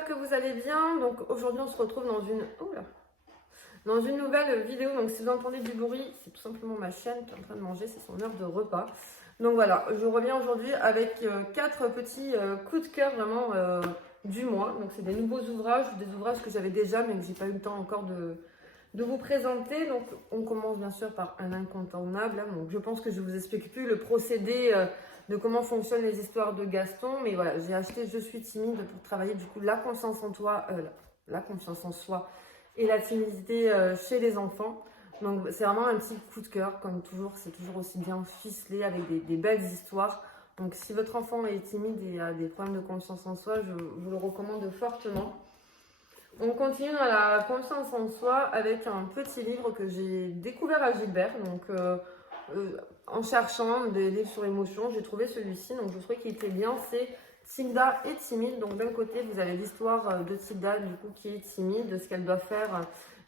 j'espère que vous allez bien. Donc aujourd'hui on se retrouve dans une nouvelle vidéo. Donc si vous entendez du bruit, c'est tout simplement ma chienne qui est en train de manger, c'est son heure de repas. Donc voilà, je reviens aujourd'hui avec 4 petits coups de cœur vraiment du mois. Donc c'est des nouveaux ouvrages, des ouvrages que j'avais déjà mais que j'ai pas eu le temps encore de vous présenter. Donc on commence bien sûr par un incontournable. Donc je pense que je vous explique plus le procédé de comment fonctionnent les histoires de Gaston. Mais voilà, j'ai acheté Je suis timide pour travailler du coup la confiance en toi, la confiance en soi et la timidité chez les enfants. Donc c'est vraiment un petit coup de cœur, comme toujours, c'est toujours aussi bien ficelé avec des belles histoires. Donc si votre enfant est timide et a des problèmes de confiance en soi, je vous le recommande fortement. On continue dans la confiance en soi avec un petit livre que j'ai découvert à Gilbert. Donc en cherchant des livres sur l'émotion, j'ai trouvé celui-ci. Donc je trouvais qu'il était bien. C'est Tilda est timide. Donc d'un côté, vous avez l'histoire de Tilda du coup qui est timide, de ce qu'elle doit faire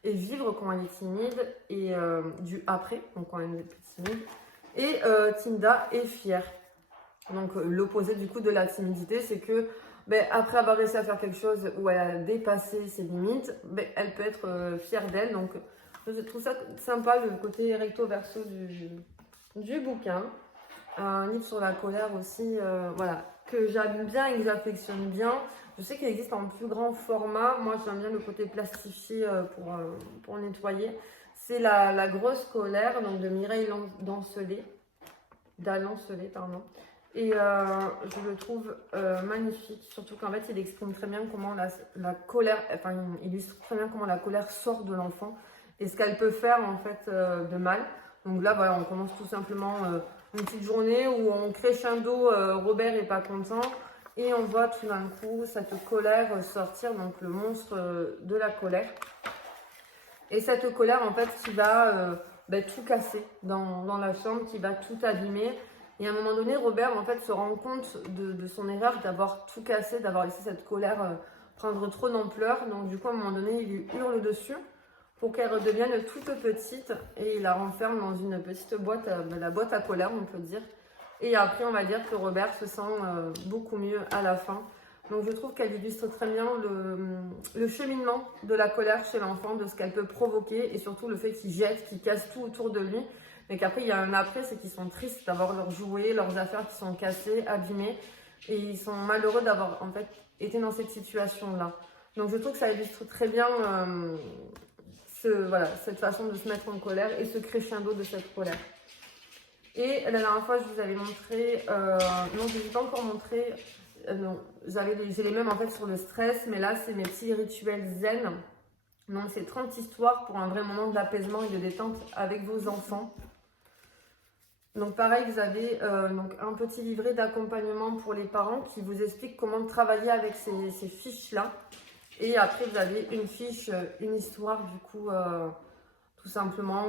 et vivre quand elle est timide et du après, donc quand elle n'est plus timide. Et Tilda est fière. Donc l'opposé du coup de la timidité, c'est que après avoir réussi à faire quelque chose où elle a dépassé ses limites, elle peut être fière d'elle. Donc je trouve ça sympa, le côté recto verso du bouquin. Un livre sur la colère aussi, voilà, que j'aime bien et que j'affectionne bien. Je sais qu'il existe en plus grand format. Moi, j'aime bien le côté plastifié pour nettoyer. C'est la grosse colère, donc de Mireille Dalancelet, pardon. Et je le trouve magnifique, surtout qu'en fait, il exprime très bien comment la colère, enfin, il illustre très bien comment la colère sort de l'enfant et ce qu'elle peut faire en fait de mal. Donc là, voilà, on commence tout simplement une petite journée où on crescendo, Robert est pas content et on voit tout d'un coup cette colère sortir, donc le monstre de la colère. Et cette colère, en fait, qui va tout casser dans la chambre, qui va tout abîmer. Et à un moment donné, Robert, en fait, se rend compte de son erreur, d'avoir tout cassé, d'avoir laissé cette colère prendre trop d'ampleur. Donc, du coup, à un moment donné, il lui hurle dessus pour qu'elle redevienne toute petite. Et il la renferme dans une petite boîte, la boîte à colère, on peut dire. Et après, on va dire que Robert se sent beaucoup mieux à la fin. Donc, je trouve qu'elle illustre très bien le cheminement de la colère chez l'enfant, de ce qu'elle peut provoquer et surtout le fait qu'il jette, qu'il casse tout autour de lui. Mais qu'après, il y a un après, c'est qu'ils sont tristes d'avoir leurs jouets, leurs affaires qui sont cassées, abîmées. Et ils sont malheureux d'avoir en fait été dans cette situation-là. Donc, je trouve que ça illustre très bien cette façon de se mettre en colère et ce crescendo de cette colère. Et la dernière fois, je vous avais montré, non, je ne vous ai pas encore montré, non, j'ai les mêmes en fait sur le stress, mais là, c'est mes petits rituels zen. Donc, c'est 30 histoires pour un vrai moment d'apaisement et de détente avec vos enfants. Donc, pareil, vous avez donc un petit livret d'accompagnement pour les parents qui vous explique comment travailler avec ces fiches-là. Et après, vous avez une fiche, une histoire, du coup, tout simplement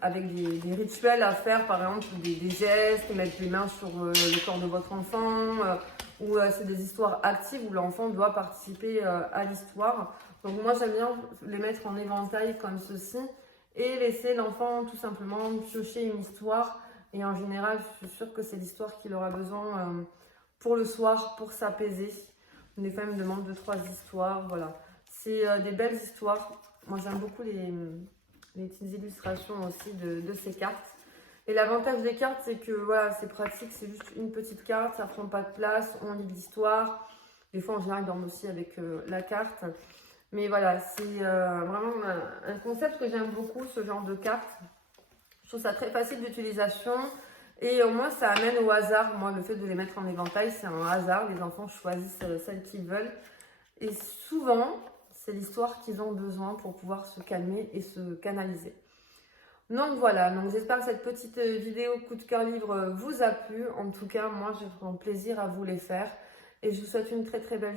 avec des rituels à faire, par exemple des gestes, mettre les mains sur le corps de votre enfant, ou c'est des histoires actives où l'enfant doit participer à l'histoire. Donc moi j'aime bien les mettre en éventail comme ceci et laisser l'enfant tout simplement piocher une histoire. Et en général, je suis sûre que c'est l'histoire qu'il aura besoin pour le soir, pour s'apaiser. Des fois, il me demande 2-3 histoires, voilà. C'est des belles histoires. Moi j'aime beaucoup les petites illustrations aussi de ces cartes. Et l'avantage des cartes, c'est que voilà, c'est pratique, c'est juste une petite carte, ça prend pas de place, on lit l'histoire. Des fois, en général, ils dorment aussi avec la carte. Mais voilà, c'est vraiment un concept que j'aime beaucoup, ce genre de carte. Je trouve ça très facile d'utilisation et au moins, ça amène au hasard. Moi, le fait de les mettre en éventail, c'est un hasard. Les enfants choisissent celles qu'ils veulent. Et souvent, c'est l'histoire qu'ils ont besoin pour pouvoir se calmer et se canaliser. Donc voilà, donc j'espère que cette petite vidéo coup de cœur livre vous a plu. En tout cas, moi, je prends plaisir à vous les faire. Et je vous souhaite une très très belle journée.